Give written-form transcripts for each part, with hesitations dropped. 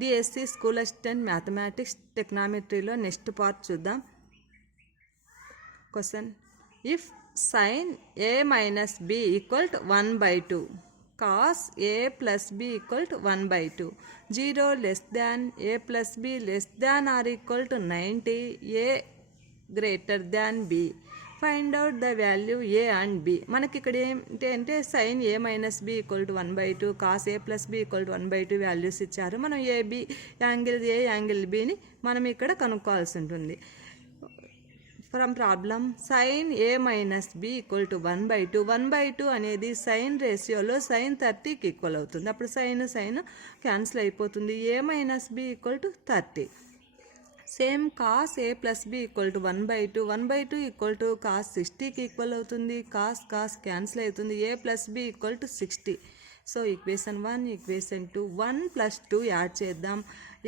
DSC school assistant mathematics టెక్నామెట్రీలో next part చూద్దాం. Question, if sine A minus B equal to 1/2, cos a plus b equal to 1/2, 0 less than a plus b less than or equal to 90, a greater than b, find out the value A and B. మనకి ఇక్కడ ఏంటి అంటే sine A minus B equal to 1/2, cos A plus B equal to 1/2 values ఇచ్చారు. మనం A B angle A angle బిని మనం ఇక్కడ కనుక్కోవాల్సి ఉంటుంది. From problem, sine A minus B equal to 1/2. 1/2 అనేది సైన్ రేషియోలో సైన్ 30కి ఈక్వల్ అవుతుంది. అప్పుడు సైన్ క్యాన్సిల్ అయిపోతుంది. A minus B equal to 30. Same cos A plus B equal to 1/2. 1/2 equal to cos 60కి ఈక్వల్ అవుతుంది. కాస్ క్యాన్సిల్ అవుతుంది. A plus B equal to 60. So equation 1, equation 2, 1 + 2 add చేద్దాం.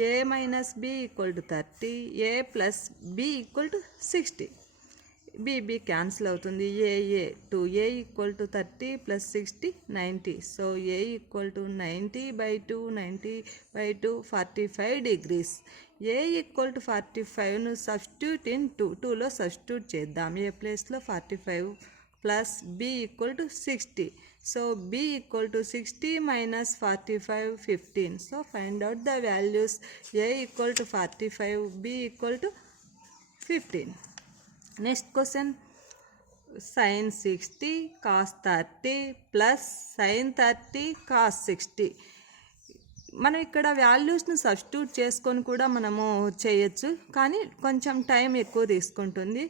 A minus B equal to 30, A plus B equal to 60. B cancel అవుతుంది. A 2a equal to 30 + 60 90. So A equal to 90/2, 90/2 45 degrees. A equal to 45ను substitute in 2లో substitute చేద్దాం. A ప్లేస్లో 45 plus B equal to 60. So B equal to 60 minus 45 15. So find out the values. A equal to 45, B equal to 15. Next question, sine 60 cos 30 plus sine 30 cos 60. మనం ఇక్కడ వాల్యూస్ను substitute చేసుకొని కూడా మనము చేయొచ్చు, కానీ కొంచెం టైం ఎక్కువ తీసుకుంటుంది.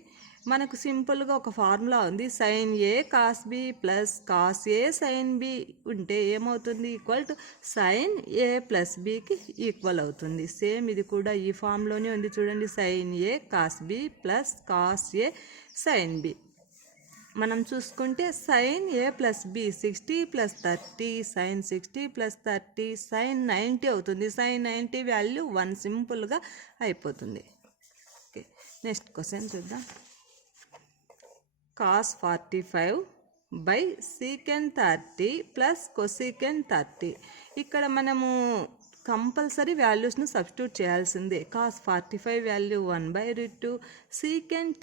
మనకు సింపుల్గా ఒక ఫార్ములా ఉంది. Sine A cos B plus cos A sine B ఉంటే ఏమవుతుంది? Equal to sine A plus బికి ఈక్వల్ అవుతుంది. సేమ్ ఇది కూడా ఈ ఫామ్లోనే ఉంది చూడండి. Sine A cos B plus cos A sine B. మనం చూసుకుంటే sine A plus B 60 + 30, sine 60 + 30 sine 90 అవుతుంది. సైన్ 90 వాల్యూ 1 సింపుల్గా అయిపోతుంది. ఓకే, నెక్స్ట్ క్వశ్చన్ చూద్దాం. Cos 45/secant 30 plus cosecant 30. ఇక్కడ మనము కంపల్సరీ వాల్యూస్ను సబ్స్టిట్యూట్ చేయాల్సిందే. కాస్ 45 వాల్యూ 1/2, సీకెంట్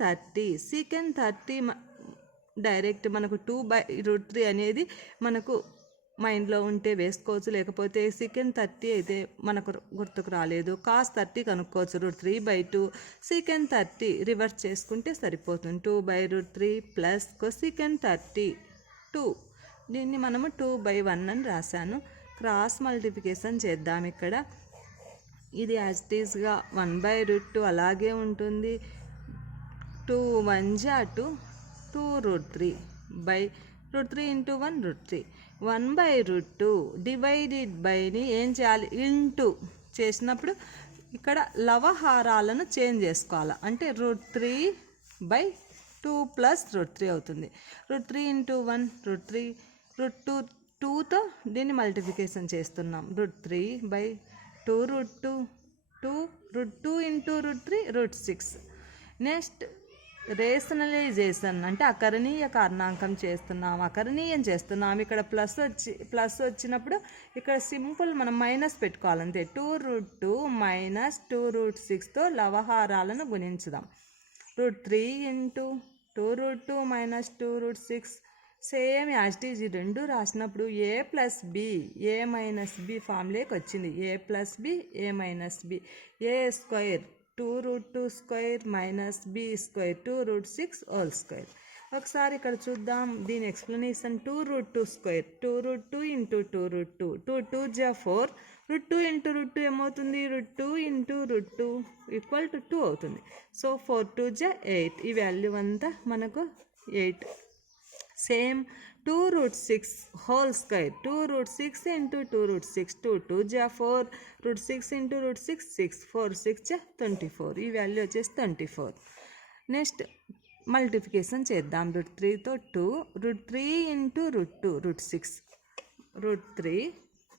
30 డైరెక్ట్ మనకు 2/√3 అనేది మనకు మైండ్లో ఉంటే వేసుకోవచ్చు, లేకపోతే సీకెంట్ 30 అయితే మనకు గుర్తుకు రాలేదు. కాస్ 30 కనుక్కోవచ్చు. √3/2 సీకెంట్ 30 రివర్స్ చేసుకుంటే సరిపోతుంది. 2/√3 ప్లస్ కొసీకెంట్ 30 2. దీన్ని మనము 2/1 అని రాశాను. క్రాస్ మల్టిప్లికేషన్ చేద్దాం. ఇక్కడ ఇది యాజ్ ఇట్ ఈస్గా 1/√2 అలాగే ఉంటుంది. 2 1 జా 2, 2√3 √3 × 1 √3. 1/√2 డివైడెడ్ బైని ఏం చేయాలి? ఇంటూ చేసినప్పుడు ఇక్కడ లవహారాలను చేంజ్ చేసుకోవాలి. అంటే √3/2 ప్లస్ √3 అవుతుంది. √3 × 1 √3, √2 2తో దీన్ని మల్టిప్లికేషన్ చేస్తున్నాం. √3/2 √2 2 √2 × √3 √6. నెక్స్ట్ రేషనలైజేషన్ అంటే అకరణీయ కారణాంకం చేస్తున్నాం. అకరణీయం చేస్తున్నాం. ఇక్కడ ప్లస్ వచ్చినప్పుడు ఇక్కడ సింపుల్ మనం మైనస్ పెట్టుకోవాలంతే. 2√2 మైనస్ 2√6తో లవహారాలను గుణించుదాం. √3 × 2√2 minus 2√6. Same as it is ఈ రెండు రాసినప్పుడు A plus B A minus B ఫామ్లోకి వచ్చింది. A plus B A minus B. A square 2√2² minus B square 2√6 whole square. ఒకసారి ఇక్కడ చూద్దాం దీని ఎక్స్ప్లెనేషన్. 2√2² 2√2 × 2√2 2 2 జా 4. √2 × √2 ఏమవుతుంది? √2 × √2 ఈక్వల్ టు 2 అవుతుంది. సో 4 2 జా 8. ఈ వాల్యూ అంతా మనకు 8. సేమ్ 2√6 హోల్ స్క్వేర్ 2√6 × 2√6 2 2 జా 4. √6 × √6 6 4 6 జా 24. ఈ వాల్యూ వచ్చేసి 24. నెక్స్ట్ మల్టిప్లికేషన్ చేద్దాం. √3తో 2 √3 × √2 √6 √3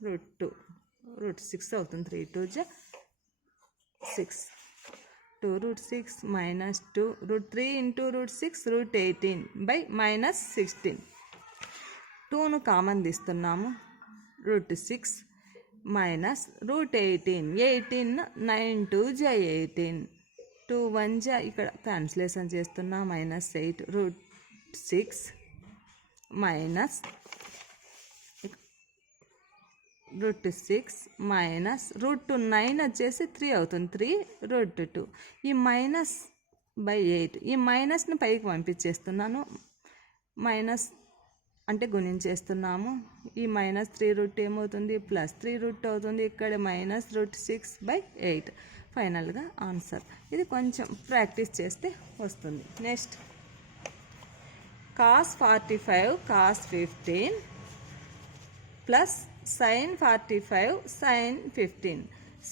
√2 √6 అవుతుంది. 3 2 జా 6. 2√6 minus 2 √3 × √6 √18/-16. 2ను కామన్ తీస్తున్నాము. √6 మైనస్ √18. 18 9 2 జా 18. 2 1 జా ఇక్కడ క్యాన్సిలేషన్ చేస్తున్నా. -8 √6 మైనస్ √6 మైనస్ √9 వచ్చేసి 3 అవుతుంది. 3 √2. ఈ -/8 ఈ మైనస్ని పైకి పంపించేస్తున్నాను. మైనస్ అంటే గుణించేస్తున్నాము. ఈ -3 ఏమవుతుంది, +3 అవుతుంది. ఇక్కడ -√6/8 ఫైనల్గా ఆన్సర్. ఇది కొంచెం ప్రాక్టీస్ చేస్తే వస్తుంది. Next cos 45 cos 15 plus sin 45 sin 15.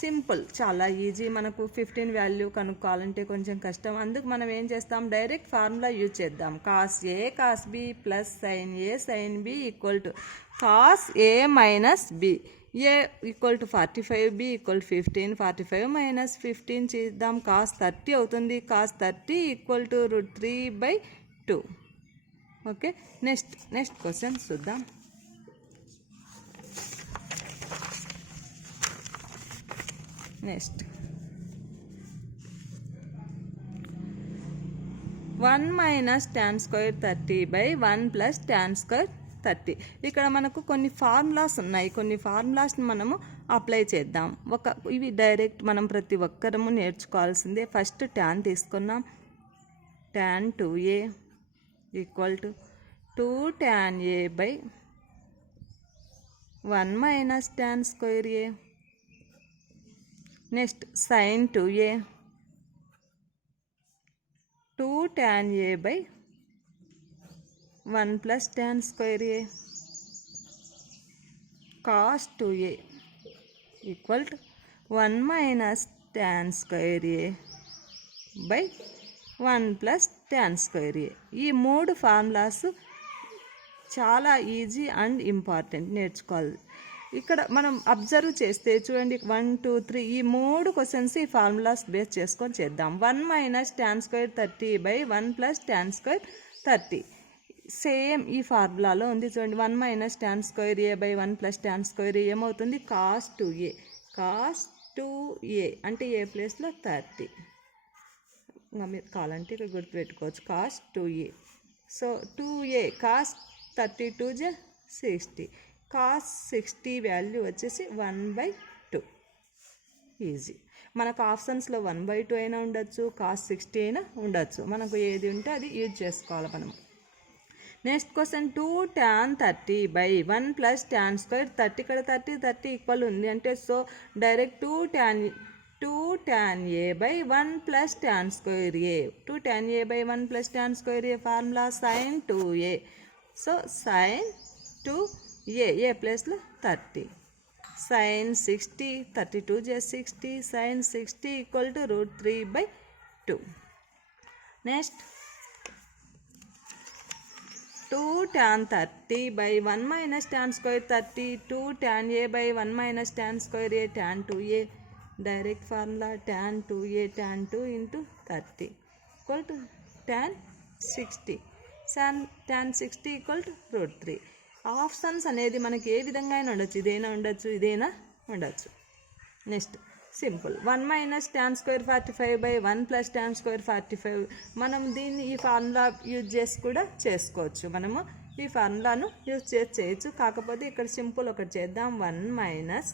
Simple, చాలా ఈజీ. మనకు 15 వాల్యూ కనుక్కోవాలంటే కొంచెం కష్టం. అందుకు మనం ఏం చేస్తాం, డైరెక్ట్ ఫార్ములా యూజ్ చేద్దాం. cos A cos B plus sin A sin B equal to cos A minus B. A equal to 45, B equal to 15. 45 minus 15 చేద్దాం, cos 30 అవుతుంది. cos 30 equal to √3/2. Okay, next question చూద్దాం. Next 1 minus tan square 30/1 plus tan square 30. ఇక్కడ మనకు కొన్ని formulas ఉన్నాయి. కొన్ని ఫార్ములాస్ని మనము apply చేద్దాం. ఇవి డైరెక్ట్ మనం ప్రతి ఒక్కరము నేర్చుకోవాల్సిందే. ఫస్ట్ tan తీసుకున్నాం. tan 2a equal to 2 tan a/1 minus tan square a. Next sin 2a 2 tan a/1 plus tan square a. cos 2a equal to 1 minus tan square a/1 plus tan square a. ఈ 3 formulas చాలా easy and important, నేర్చుకోవాలి. ఇక్కడ మనం observe చేస్తే చూడండి, 1 2 3 ఈ 3 questions ఈ formulas base చేసుకొని చేద్దాం. 1 minus tan square 30/1 plus tan square 30 same ఈ ఫార్ములాలో ఉంది. చూడండి, 1 minus tan square a/1 plus tan square ఏమవుతుంది, cos 2a. cos 2a అంటే a ప్లేస్లో 30. ఇంకా మీరు కావాలంటే ఇక్కడ గుర్తుపెట్టుకోవచ్చు, cos 2a. So 2a cos 32 జా 60. cos 60 వాల్యూ వచ్చేసి 1/2. ఈజీ. మనకు ఆప్షన్స్లో 1/2 అయినా ఉండొచ్చు, cos 60 అయినా ఉండొచ్చు. మనకు ఏది ఉంటే అది యూజ్ చేసుకోవాలి మనం. Next question 2 tan 30/1 plus tan square 30. ఇక్కడ 30 ఈక్వల్ ఉంది అంటే so direct 2 tan a/1 plus tan square a. 2 tan a/1 plus tan square a formula sin 2a. So sin 2a ప్లేస్లో 30. sin 60 32 జా 60. sin 60 equal to √3/2. Next 2 tan 30/1 minus tan square 30. 2 tan a/1 minus tan square a tan 2a. Direct formula tan 2a tan 2 into 30 equal to tan 60. tan 60 equal to √3. Options అనేది మనకి ఏ విధంగా అయినా ఉండొచ్చు, ఇదైనా ఉండొచ్చు, ఇదైనా ఉండొచ్చు. Next simple, 1 minus tan square 45/1 plus tan square 45. మనం దీన్ని ఈ ఫార్ములా యూజ్ చేసి కూడా చేసుకోవచ్చు. మనము ఈ ఫార్ములాను యూజ్ చేయొచ్చు. కాకపోతే ఇక్కడ సింపుల్ ఒకటి చేద్దాం, 1 మైనస్